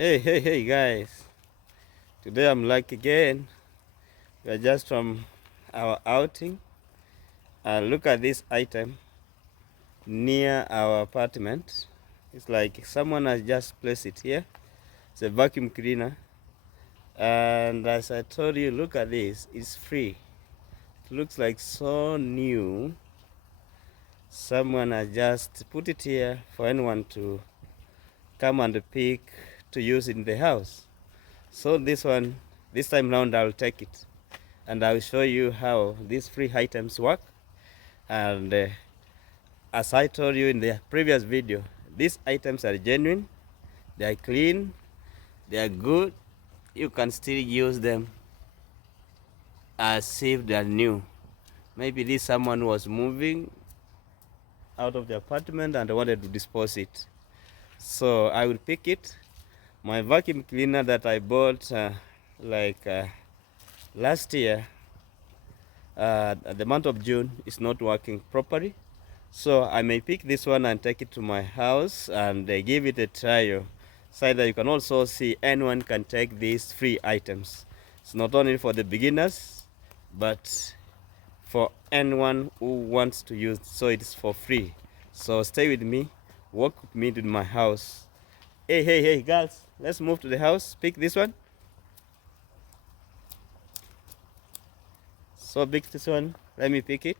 Hey guys. Today I'm like again. We are just from our outing. Look at this item near our apartment. It's like someone has just placed it here. It's a vacuum cleaner. And as I told you, look at this. It's free. It looks like so new. Someone has just put it here for anyone to come and pick to use in the house. So this time round I'll take it. And I'll show you how these free items work. And as I told you in the previous video, these items are genuine, they are clean, they are good. You can still use them as if they are new. Maybe this someone was moving out of the apartment and wanted to dispose it. So I will pick it. My vacuum cleaner that I bought last year, at the month of June, is not working properly. So I may pick this one and take it to my house and give it a trial, so that you can also see anyone can take these free items. It's not only for the beginners, but for anyone who wants to use, so it's for free. So stay with me, walk with me to my house. Hey guys, let's move to the house. Pick this one. So pick this one. Let me pick it.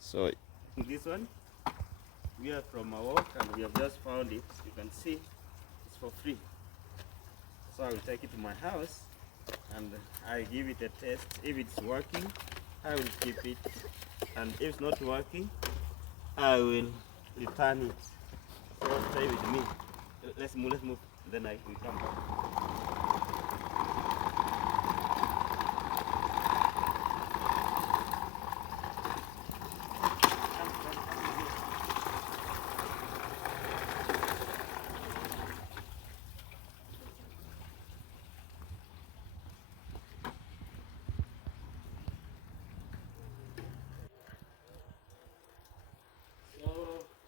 So this one, we are from our work and we have just found it. You can see it's for free. So I will take it to my house and I give it a test. If it's working, I will keep it, and if it's not working, I will return it. So stay with me. Let's move. Then I will come back.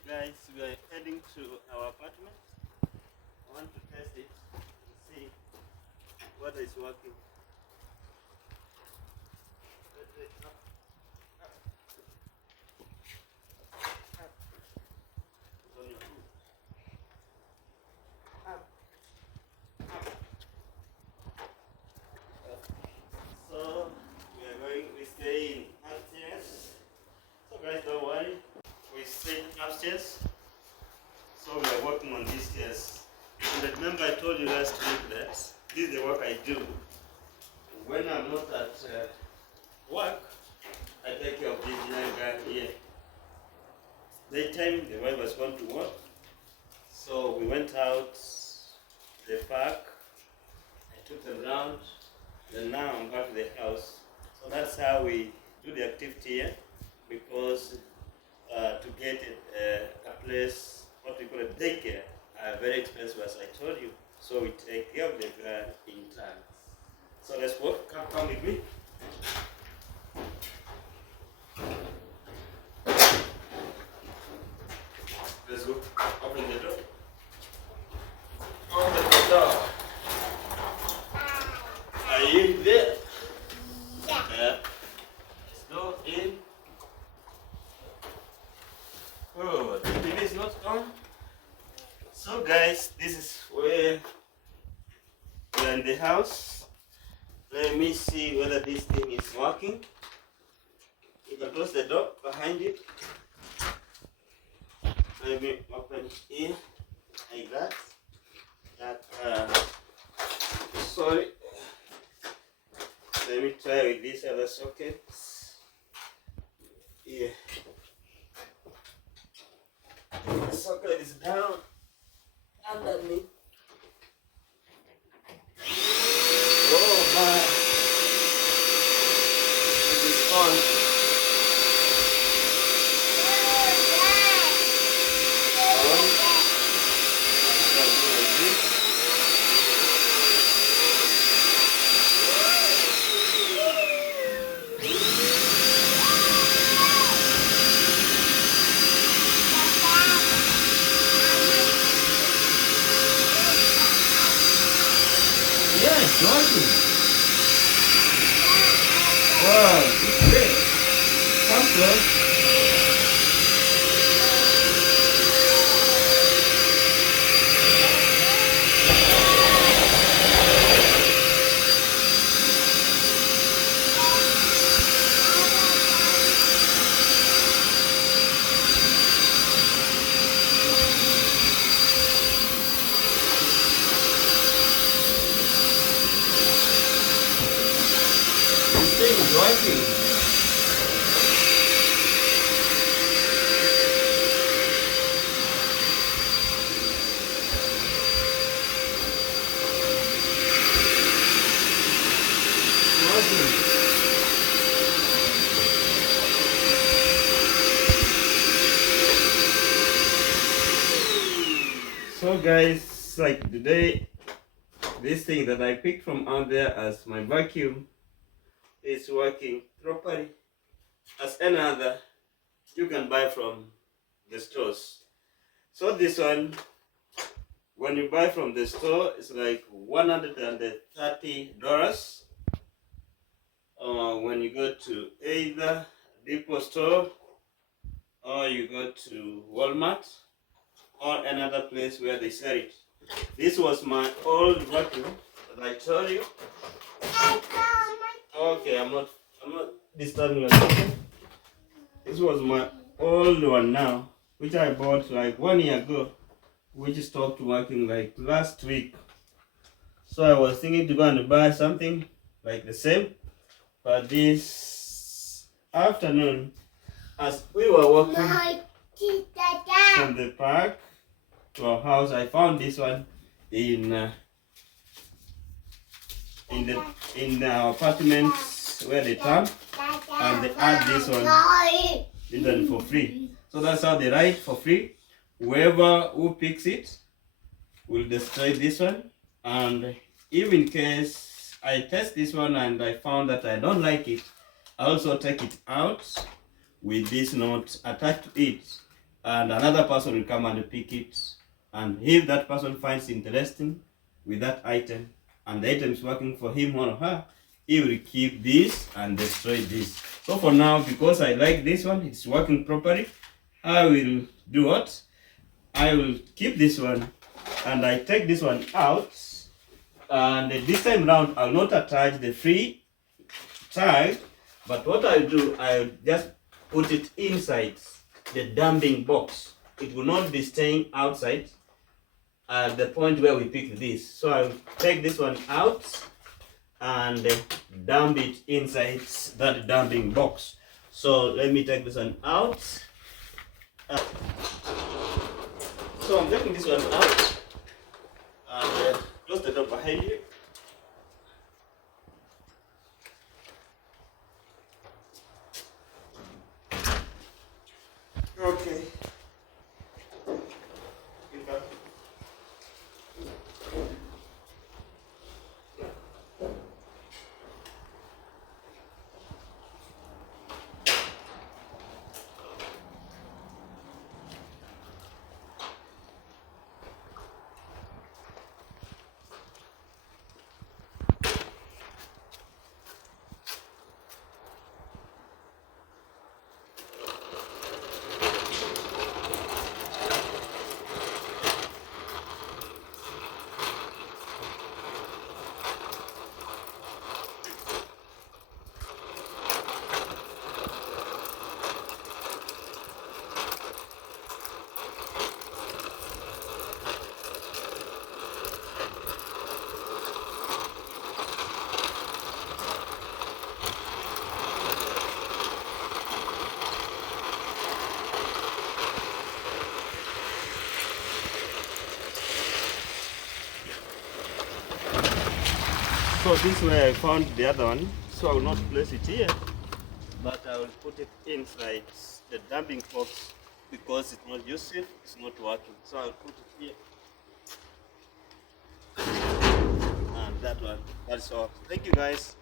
Guys, we are heading to our apartment. I want to test it and see whether it's working. It's on your foot. So we stay in upstairs. So guys, don't worry. We stay upstairs. So we are working on these stairs. And remember I told you last week that this is the work I do. When I'm not at work, I take care of this young guy here. Daytime, the wife was going to work. So we went out to the park. I took them around. Then now I'm back to the house. So that's how we do the activity here. Because to get a place, what we call a daycare, are very expensive, as I told you. So we take care of the girl in turn. So let's walk. Come with me. Let's go. Open the door. Open the door. Are you there? Yeah. Let's go in. Oh, the TV is not on. So guys, this is where we are in the house. Let me see whether this thing is working. You can close the door behind it. Let me open here like that. Sorry. Let me try with this other socket. Yeah. The socket is down underneath. Oh my! It is on. Yeah, it's working. Wow, it's great. Come close. This thing is working. Working. So guys, like today, this thing that I picked from out there as my vacuum is working properly as any other you can buy from the stores. So this one, when you buy from the store, it's like $130. When you go to either Depot store or you go to Walmart or another place where they sell it. This was my old vacuum that I told you. Okay, I'm not disturbing you. This was my old one now, which I bought like 1 year ago, which stopped working like last week. So I was thinking to go and buy something like the same, but this afternoon, as we were walking from the park to our house, I found this one in our apartments where they come, and they add this one for free. So that's how they write for free. Whoever who picks it will destroy this one, and if in case I test this one and I found that I don't like it, I also take it out with this note attached to it, and another person will come and pick it, and if that person finds interesting with that item and the item is working for him or her, he will keep this and destroy this. So for now, because I like this one, it's working properly, I will do what? I will keep this one and I take this one out, and this time round I'll not attach the free tag, but what I'll do, I'll just put it inside the dumping box. It will not be staying outside at the point where we pick this. So I'll take this one out and dump it inside that dumping box. So let me take this one out. So I'm taking this one out and close the door behind you. Okay. So this is where I found the other one. So I will not place it here, but I will put it inside the dumping box because it's not useful, it's not working. So I'll put it here. And that one. That's all. Thank you guys.